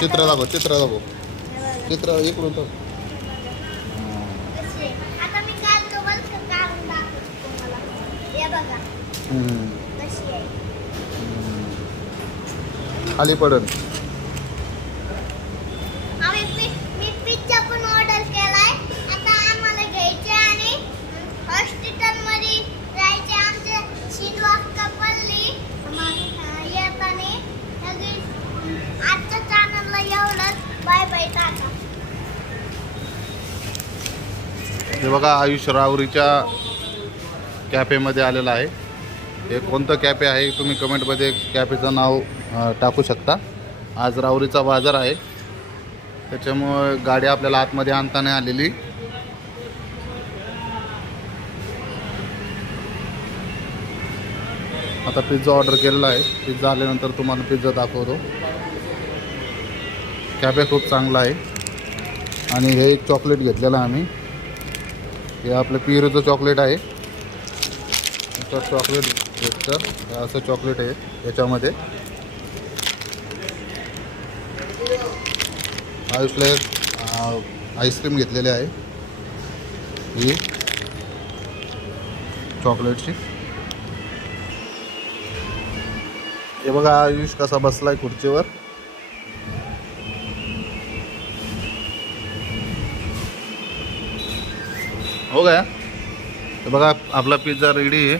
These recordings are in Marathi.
चित्र दाखव, चित्र दाखव, चित्र इकडून तर. आता मी काल कवर काढून दाखवतो तुम्हाला. हे बघा कशी आहे. खाली पडन. मी पिझ्झा पण ऑर्डर केलाय. आता आम्हाला घ्यायचे आणि हॉस्पिटलमध्ये जायचे. आमचे शिनवाक्का पडली येताना. आजच्या चॅनलला एवढंच. Bye bye, tata. हे बघा आयुष राहुरीच्या कॅफेमध्ये आलेला आहे. हे कोणतं कॅफे आहे तुम्ही कमेंटमध्ये कॅफेचं नाव टाकू शकता. आज राहुरीचा बाजार आहे त्याच्यामुळे गाडी आपल्याला आतमध्ये आणता नाही आलेली. आता पिझ्झा ऑर्डर केलेला आहे. पिझ्झा आल्यानंतर तुम्हाला पिझ्झा दाखवतो. कॅफे खूप चांगला आहे. आणि हे एक चॉकलेट घेतलेलं आहे आम्ही. हे आपलं पिरोचं चॉकलेट आहे. तर चॉकलेट भेटतं. हे असं चॉकलेट आहे याच्यामध्ये. आयुषला एक आईस्क्रीम घेतलेली आहे ही चॉकलेटची. हे बघा आयुष कसा बसलाय खुर्चीवर. हो गया. हे बघा आपला पिझ्झा रेडी आहे.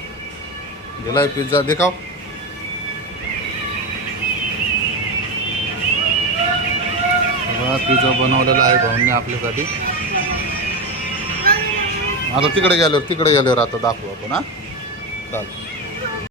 गेलाय पिझ्झा दिखाव. बघा पिझ्झा बनवलेला आहे भाऊंनी आपल्यासाठी. आता तिकडे गेल्यावर आता दाखवू आपण. हा चालेल.